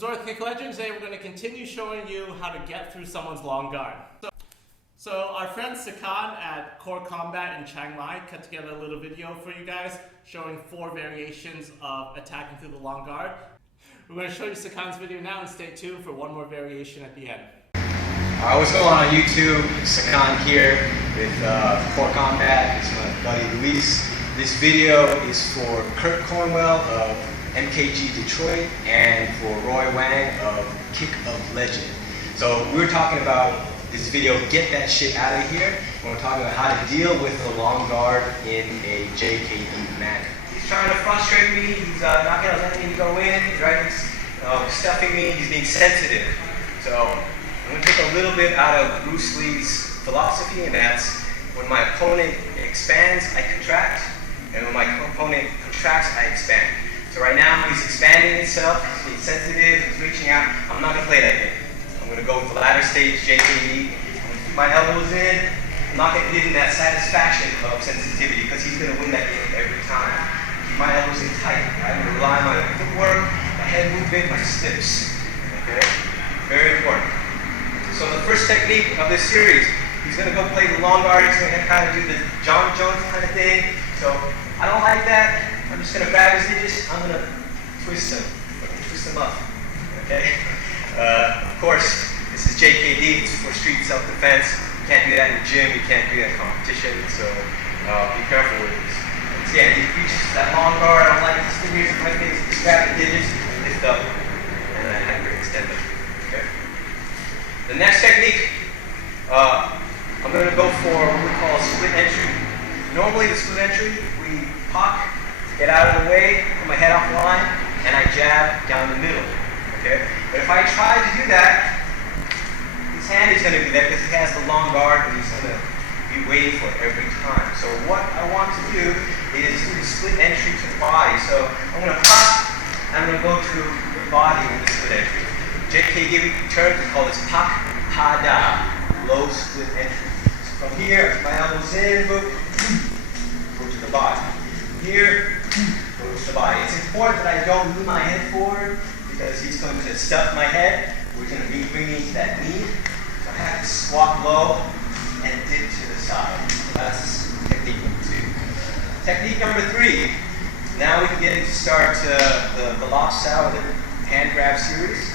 Resort Kick Legend. Today we're going to continue showing you how to get through someone's long guard. So our friend Sakan at Core Combat in Chiang Mai cut together a little video for you guys showing 4 variations of attacking through the long guard. We're going to show you Sakan's video now and stay tuned for one more variation at the end. What's going on YouTube? Sakan here with Core Combat. It's my buddy Luis. This video is for Kurt Cornwell of MKG Detroit and for Roy Wang of Kick of Legend. So we were talking about this video, get that shit out of here. And we're talking about how to deal with the long guard in a JKD manner. He's trying to frustrate me. He's not going to let me go in. Right? He's stuffing me. He's being sensitive. So I'm going to take a little bit out of Bruce Lee's philosophy, and that's when my opponent expands, I contract, and when my opponent contracts, I expand. So right now, he's expanding himself, he's being sensitive, he's reaching out. I'm not going to play that game. I'm going to go with the ladder stage, JKD. I'm going to keep my elbows in. I'm not going to give him that satisfaction of sensitivity because he's going to win that game every time. Keep my elbows in tight. I'm going to rely on my footwork, my head movement, my steps. Okay? Very important. So the first technique of this series, he's going to go play the long guard. He's going to kind of do the John Jones kind of thing. So I don't like that. I'm just going to grab his digits. I'm going to twist him up. Okay? Of course, this is JKD. It's for street self-defense. You can't do that in the gym. You can't do that in competition. So be careful with this. So yeah, he reaches that long guard. I don't like his fingers. My fingers. Just grab the digits, lift up, and then hyperextend them. Okay? The next technique, I'm going to go for what we call a split entry. Normally the split entry, we pop, get out of the way, put my head off the line, and I jab down the middle. Okay? But if I try to do that, his hand is going to be there because he has the long guard and he's going to be waiting for it every time. So what I want to do is do the split entry to the body. So I'm going to pop, I'm going to go to the body with the split entry. JKD terms, we call this Pak-da, low split entry. So from here, my elbows in, go to the body. Here, go to the body. It's important that I don't move my head forward because he's going to stuff my head. We're going to be bringing that knee. So I have to squat low and dip to the side. That's technique number 2. Technique number 3. Now we can get into start the locks out with the hand grab series.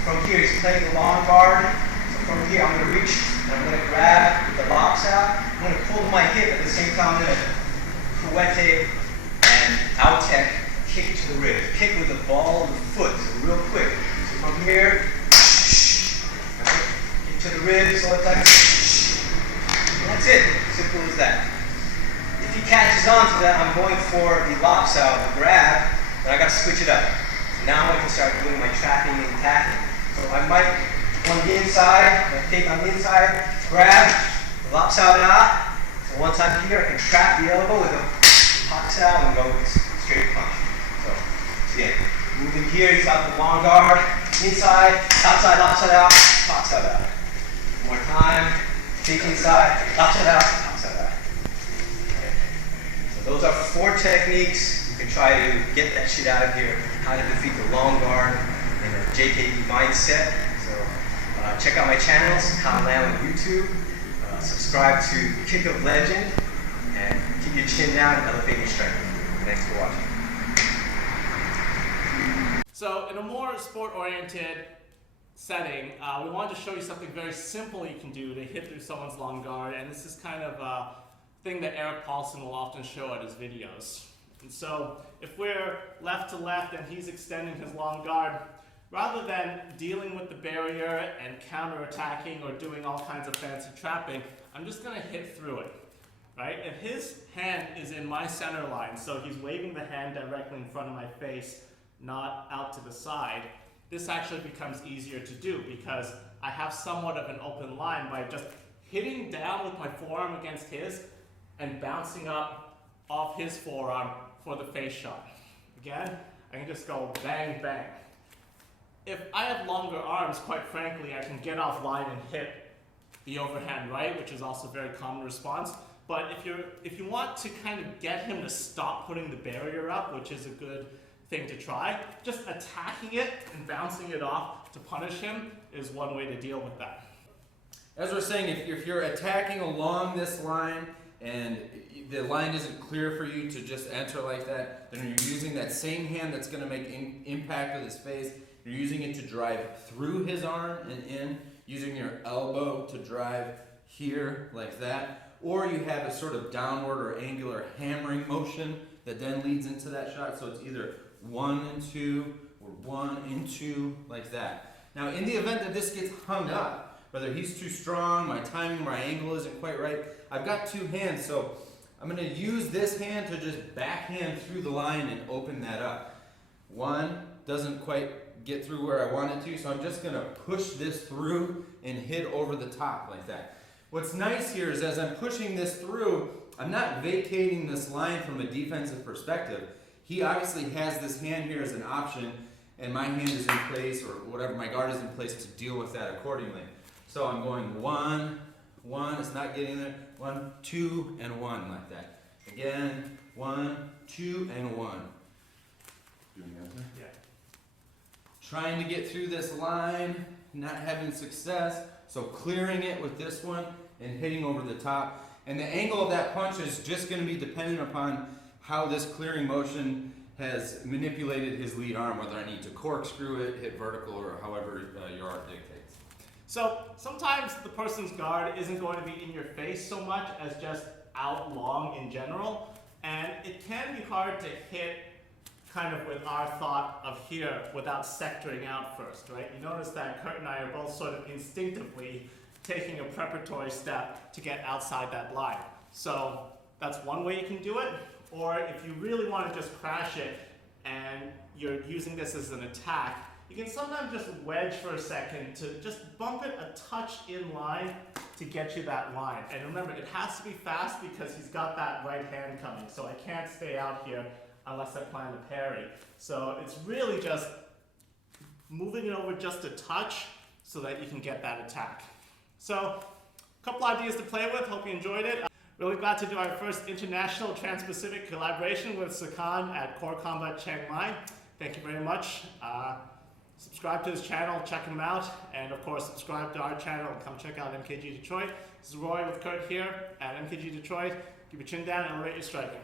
From here, he's playing the long guard. So from here, I'm going to reach and I'm going to grab the locks out. I'm going to pull my hip at the same time. I'm going to Kuwete and outtech kick to the ribs. Kick with the ball of the foot, so real quick. So from here, kick to the ribs all the time. And that's it. Simple as that. If he catches on to that, I'm going for the locks out, the grab, and I got to switch it up. So now I can start doing my trapping and attacking. So I might on the inside, I take on the inside, grab, locks out and out. So one time here, I can trap the elbow with a box out and go with a straight punch. So yeah, moving here, he's got the long guard, inside, outside, locks it out, box out out. One more time, take inside, locks it out, box out out. Okay. So those are 4 techniques. You can try to get that shit out of here, how to defeat the long guard in a JKD mindset. So check out my channels, Thailand on YouTube. Subscribe to Kick of Legend and keep your chin down and elevate your strength. Thanks for watching. So in a more sport-oriented setting, we wanted to show you something very simple you can do to hit through someone's long guard, and this is kind of a thing that Erik Paulson will often show at his videos. And so if we're left to left and he's extending his long guard, rather than dealing with the barrier and counter-attacking or doing all kinds of fancy trapping, I'm just going to hit through it, right? If his hand is in my center line, so he's waving the hand directly in front of my face, not out to the side, this actually becomes easier to do because I have somewhat of an open line by just hitting down with my forearm against his and bouncing up off his forearm for the face shot. Again, I can just go bang, bang. If I have longer arms, quite frankly, I can get offline and hit the overhand right, which is also a very common response. But if you want to kind of get him to stop putting the barrier up, which is a good thing to try. Just attacking it and bouncing it off to punish him is one way to deal with that. As we're saying, if you're attacking along this line and the line isn't clear for you to just enter like that, then you're using that same hand that's going to make impact with his face. You're using it to drive through his arm and in, using your elbow to drive here like that. Or you have a sort of downward or angular hammering motion that then leads into that shot. So it's either 1 and 2 or 1 and 2 like that. Now in the event that this gets hung up, whether he's too strong, my timing, my angle isn't quite right, I've got two hands, so I'm going to use this hand to just backhand through the line and open that up. One doesn't quite get through where I want it to, so I'm just going to push this through and hit over the top like that. What's nice here is as I'm pushing this through, I'm not vacating this line from a defensive perspective. He obviously has this hand here as an option, and my hand is in place, or whatever, my guard is in place to deal with that accordingly. So I'm going 1, 1, it's not getting there, 1, 2, and 1 like that. Again, 1, 2, and 1. Doing that there? Yeah. Trying to get through this line, not having success, so clearing it with this one and hitting over the top. And the angle of that punch is just going to be dependent upon how this clearing motion has manipulated his lead arm, whether I need to corkscrew it, hit vertical, or however your art dictates. So sometimes the person's guard isn't going to be in your face so much as just out long in general, and it can be hard to hit kind of with our thought of here without sectoring out first, right? You notice that Kurt and I are both sort of instinctively taking a preparatory step to get outside that line. So that's one way you can do it, or if you really want to just crash it and you're using this as an attack, you can sometimes just wedge for a second to just bump it a touch in line to get you that line. And remember, it has to be fast because he's got that right hand coming, so I can't stay out here unless I plan to parry. So it's really just moving it over just a touch so that you can get that attack. So a couple ideas to play with, hope you enjoyed it. Really glad to do our first international Trans-Pacific collaboration with Sakan at Core Combat Chiang Mai. Thank you very much. Subscribe to his channel, check him out, and of course subscribe to our channel and come check out MKG Detroit. This is Roy with Kurt here at MKG Detroit. Keep your chin down and rate your striking.